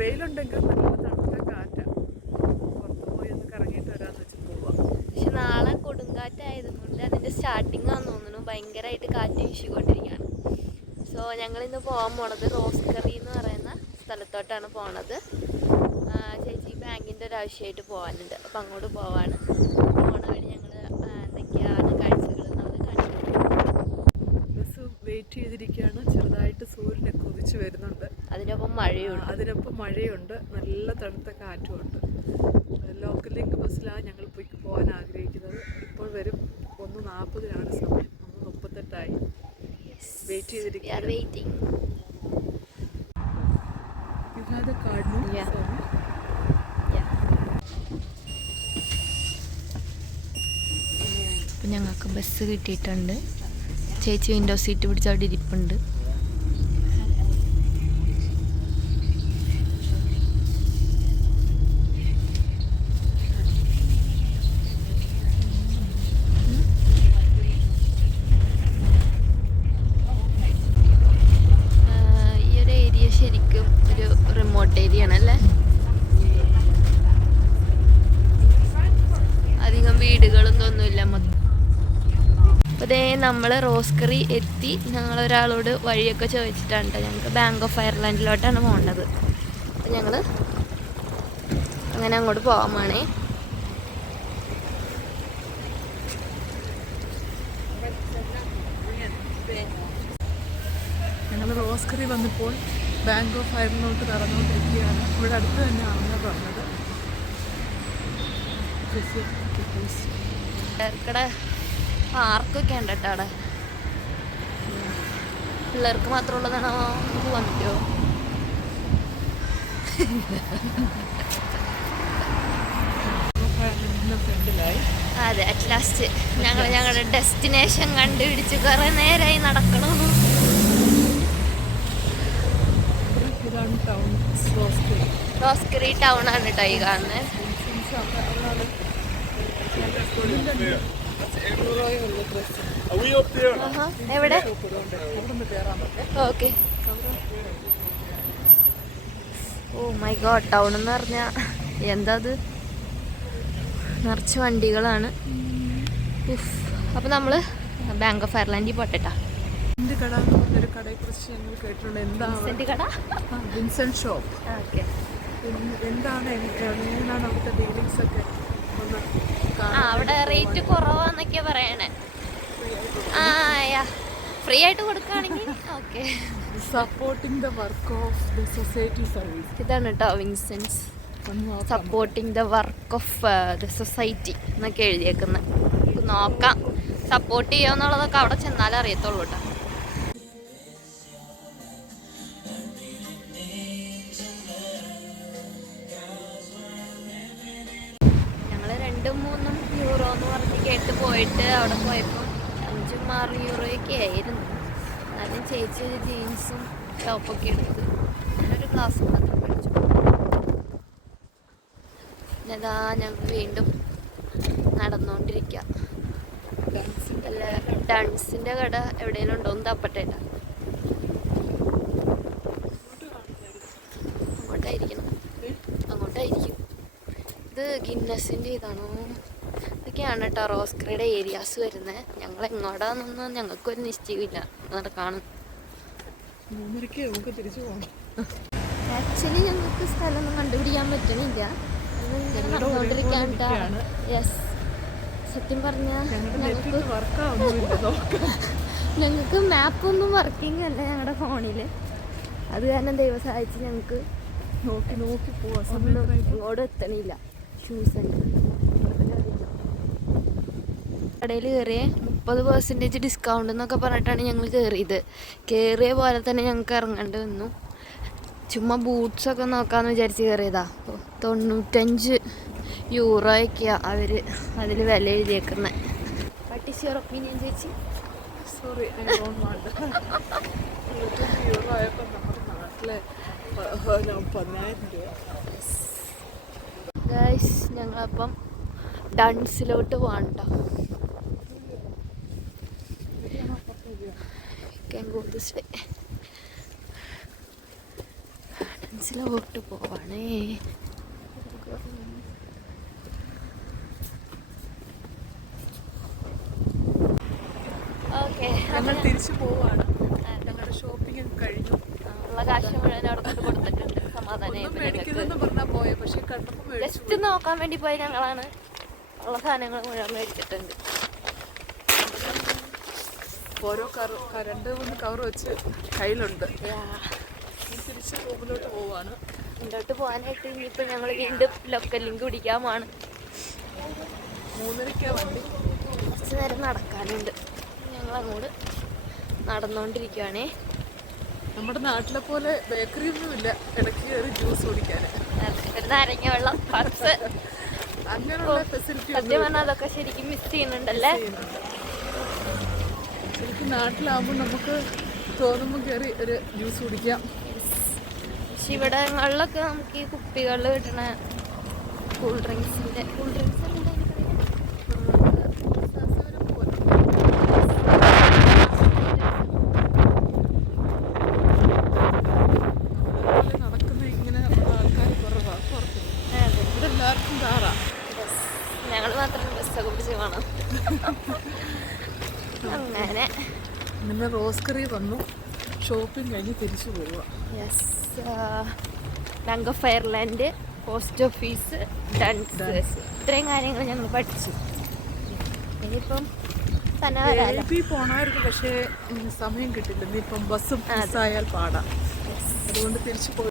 വെയിലുണ്ടെങ്കിൽ നല്ല തണുത്ത കാറ്റാണ്. പുറത്ത് പോയി ഒന്ന് കറങ്ങിയിട്ട് വരാമെന്ന് വെച്ച് പോവാം. പക്ഷെ നാളെ കൊടുങ്കാറ്റായതുകൊണ്ട് അതിൻ്റെ സ്റ്റാർട്ടിങ് ആണെന്ന് തോന്നുന്നു. ഭയങ്കരമായിട്ട് കാറ്റ് വീശിക്കൊണ്ടിരിക്കുകയാണ്. സോ ഞങ്ങളിന്ന് പോകാൻ പോണത് റോസ്കറി എന്ന് പറയുന്ന സ്ഥലത്തോട്ടാണ് പോണത്. ചേച്ചി ബാങ്കിൻ്റെ ഒരു ആവശ്യമായിട്ട് പോകാനുണ്ട്. അപ്പം അങ്ങോട്ട് പോവാണ്. പോണ വഴി ഞങ്ങൾ എന്തൊക്കെയാണ് കാഴ്ചകൾ എന്നുള്ളത് കാണിക്കുന്നത്. ബസ് വെയിറ്റ് ചെയ്തിരിക്കുകയാണ്. ചെറുതായിട്ട് സൂര്യനൊക്കെ ഉദിച്ച് വരുന്നുണ്ട്. അതിനൊപ്പം മഴയുണ്ട്. നല്ല തണുത്ത കാറ്റുമുണ്ട്. ലോക്കൽ ലിങ്ക് ബസ്സിലാണ് ഞങ്ങൾ പോകാൻ ആഗ്രഹിക്കുന്നത്. ഇപ്പോൾ വരും. 1:40 സമയം. 1:38 വെയിറ്റ് ചെയ്തിരിക്കുകയാണ്. You have the card, no? Yeah. അപ്പം ഞങ്ങൾക്ക് ബസ് കിട്ടിയിട്ടുണ്ട്. ചേച്ചി വിൻഡോ സീറ്റ് പിടിച്ച് അവിടെ ഇരിപ്പുണ്ട്. ഈ ഒരു ഏരിയ ശരിക്കും ഒരു റിമോട്ട് ഏരിയ ആണല്ലേ. അധികം വീടുകളും ഒന്നുമില്ല. അപ്പോൾ അതേ നമ്മൾ റോസ്കറി എത്തി. ഞങ്ങളൊരാളോട് വഴിയൊക്കെ ചോദിച്ചിട്ടാണ് കേട്ടോ. ഞങ്ങൾക്ക് ബാങ്ക് ഓഫ് അയർലൻഡിലോട്ടാണ് പോകേണ്ടത്. അപ്പോൾ ഞങ്ങൾ അങ്ങനെ അങ്ങോട്ട് പോകാൻ വേണേ. ഞങ്ങൾ റോസ്കറി വന്നപ്പോൾ ബാങ്ക് ഓഫ് അയർലൻഡിലോട്ട് നടന്നുകൊണ്ടിരിക്കുകയാണ്. ഇവിടെ അടുത്ത് തന്നെയാണെന്ന് പറഞ്ഞത്. ഇവിടെ പാർക്കൊക്കെ ഉണ്ട് കേട്ടോ. അവിടെ പിള്ളേർക്ക് മാത്രമുള്ളതാണോ പോകാൻ പറ്റുമോ? അതെ, അറ്റ് ലാസ്റ്റ് ഞങ്ങൾ ഞങ്ങളുടെ ഡെസ്റ്റിനേഷൻ കണ്ടുപിടിച്ച് കുറെ നേരമായി നടക്കണം. റോസ്കറി ടൗൺ ആണ് കേട്ടോ ഈ കാണുന്നത്. എവിടെ? Okay. Oh my god, town എന്ന് പറഞ്ഞാൽ എന്താ അത്? നിറച്ച് വണ്ടികളാണ്. അപ്പം നമ്മൾ ബാങ്ക് ഓഫ് അയർലൻഡിൽ പോട്ടെട്ടാ. കട എന്ന് പറഞ്ഞൊരു കടയെക്കുറിച്ച് ഞങ്ങൾ കേട്ടിട്ടുണ്ട്. എന്താണ് വിൻസെന്റ് ഷോപ്പ്? എന്താണ് എങ്ങനെയാണ് അവിടുത്തെ ഡീലിങ്സ് ഒക്കെ? അവിടെ റേറ്റ് കുറവാന്നൊക്കെയാ പറയണേ. ഫ്രീ ആയിട്ട് കൊടുക്കുകയാണെങ്കിൽ okay. Supporting the work of the society service. ഇതാണ് കേട്ടോ വിൻസെൻസ്. Supporting the work of the society എന്നൊക്കെ എഴുതിയേക്കുന്നത്. നോക്കാം, സപ്പോർട്ട് ചെയ്യാന്നുള്ളതൊക്കെ അവിടെ ചെന്നാലേ അറിയത്തുള്ളൂ കേട്ടോ. ഞങ്ങൾ 2-3 യൂറോ എന്ന് പറഞ്ഞ് കേട്ട് പോയിട്ട് അവിടെ പോയപ്പോൾ 5-6 യൂറോയൊക്കെ ആയിരുന്നു. എന്നാലും ചേച്ചി ഒരു ജീൻസും ടോപ്പൊക്കെ എടുത്ത് ഞാനൊരു ഗ്ലാസ് മാത്രം മേടിച്ചു. പിന്നെ ഇതാ ഞങ്ങൾ വീണ്ടും നടന്നുകൊണ്ടിരിക്കുക. അല്ല, ഡൺസിൻ്റെ കട എവിടെയെങ്കിലും ഉണ്ടോ എന്ന് തപ്പട്ടെ. അങ്ങോട്ടായിരിക്കും. ഇത് ഗിന്നസിൻ്റെ ഇതാണോ? ഇതൊക്കെയാണ് കേട്ടോ റോസ്കറിയുടെ ഏരിയാസ് വരുന്നത്. ഞങ്ങൾ എങ്ങോട്ടാന്നൊന്നും ഞങ്ങൾക്കൊരു നിശ്ചയമില്ല. നടക്കാണ്. ആക്ച്വലി ഞങ്ങൾക്ക് സ്ഥലമൊന്നും കണ്ടുപിടിക്കാൻ പറ്റണില്ല. നടന്നുകൊണ്ടിരിക്കാൻ. യെസ്, സത്യം പറഞ്ഞാൽ ഞങ്ങൾക്ക് മാപ്പൊന്നും വർക്കിംഗ് അല്ല ഞങ്ങളുടെ ഫോണിൽ. അത് കാരണം ദൈവം സഹായിച്ച് ഞങ്ങൾക്ക് നോക്കി പോവാം. ഇങ്ങോട്ട് എത്തണില്ല. ഷൂസ് ഉണ്ട്. കടയിൽ കയറിയ 30% ഡിസ്കൗണ്ട് എന്നൊക്കെ പറഞ്ഞിട്ടാണ് ഞങ്ങൾ കയറിയത്. കയറിയ പോലെ തന്നെ ഞങ്ങൾക്ക് ഇറങ്ങേണ്ടി വന്നു. ചുമ്മാ ബൂട്ട്സൊക്കെ നോക്കാമെന്ന് വിചാരിച്ച് കയറിയതാ. 95 യൂറോയൊക്കെയാണ് അവർ അതിൽ വില എഴുതിയേക്കുന്നത്. വാട്ട് ഈസ് യുവർ ഒപ്പീനിയൻ ചേച്ചി? Sorry, I don't want. 25 euro ആയപ്പോൾ നമ്മുടെ നാട്ടിലെ 10,000 രൂപ. ഗൈസ്, ഞങ്ങളപ്പം ഡൺസിലോട്ട് പോകണ്ട. Can go this way. എൻട്രൻസിലോട്ട് പോവാണേ. ഓക്കെ, ഞങ്ങൾ തിരിച്ചു പോവാണ്. ഞങ്ങളുടെ ഷോപ്പിംഗ് കഴിഞ്ഞു. ഉള്ള കാശ് മുഴുവൻ അവിടെ കൊണ്ട് കൊടുത്തിട്ടുണ്ട്. സമാധാനം മേടിക്കുന്നതെന്ന് പറഞ്ഞാൽ പോയെ, പക്ഷെ കണ്ടപ്പോൾ ജസ്റ്റ് നോക്കാൻ വേണ്ടി പോയി ഞങ്ങളാണ്. ഉള്ള സാധനങ്ങൾ മുഴുവൻ മേടിച്ചിട്ടുണ്ട്. ഓരോ രണ്ട് മൂന്ന് കവർ വെച്ച് കയ്യിലുണ്ട്. തിരിച്ച് റൂമിലോട്ട് പോവാണ്. മുന്നോട്ട് പോകാനായിട്ട് ഇനിയിപ്പോൾ ഞങ്ങൾ വീണ്ടും ലോക്കൽ ലിങ്ക് പിടിക്കാമാണ്. 3:30 വണ്ടി. കുറച്ച് നേരം നടക്കാനുണ്ട്. ഞങ്ങളങ്ങോട്ട് നടന്നുകൊണ്ടിരിക്കുകയാണേ. നമ്മുടെ നാട്ടിലെ പോലെ ബേക്കറി ഒന്നുമില്ല ഇടയ്ക്ക് കയറി ജ്യൂസ് കുടിക്കാൻ. ഒരു നാരങ്ങ വെള്ളം, പപ്സ്, അങ്ങനെയുള്ള ഫെസിലിറ്റി സത്യം പറഞ്ഞാൽ അതൊക്കെ ശരിക്കും മിസ് ചെയ്യുന്നുണ്ടല്ലേ. ശരിക്കും നാട്ടിലാകുമ്പോൾ നമുക്ക് തോന്നുമ്പോൾ കയറി ഒരു ജ്യൂസ് കുടിക്കാം. പക്ഷെ ഇവിടങ്ങളിലൊക്കെ നമുക്ക് ഈ കുപ്പികളിൽ കിട്ടണ കൂൾ ഡ്രിങ്ക്സ് നടക്കുന്ന ഇങ്ങനെ ആൾക്കാർ കുറവാണ് പുറത്ത്. ഇവിടെ എല്ലാവർക്കും കാറാ. ഞങ്ങൾ മാത്രം ബസ്സൊക്കെ പിടിച്ച് വേണം. അങ്ങനെ റോസ് കറി വന്നു. ഷോപ്പിംഗ് കഴിഞ്ഞ് തിരിച്ചു പോവുക. Yes, bank of Ireland, post office, dance, ഇത്രയും കാര്യങ്ങൾ ഞങ്ങൾ പഠിച്ചു. ഇനിയിപ്പം തന്നെ പോണായിരുന്നു, പക്ഷേ സമയം കിട്ടില്ല. ഇനിയിപ്പം ബസ്സും മിസ്സായാൽ പാടാം. അതുകൊണ്ട് തിരിച്ചു പോയി.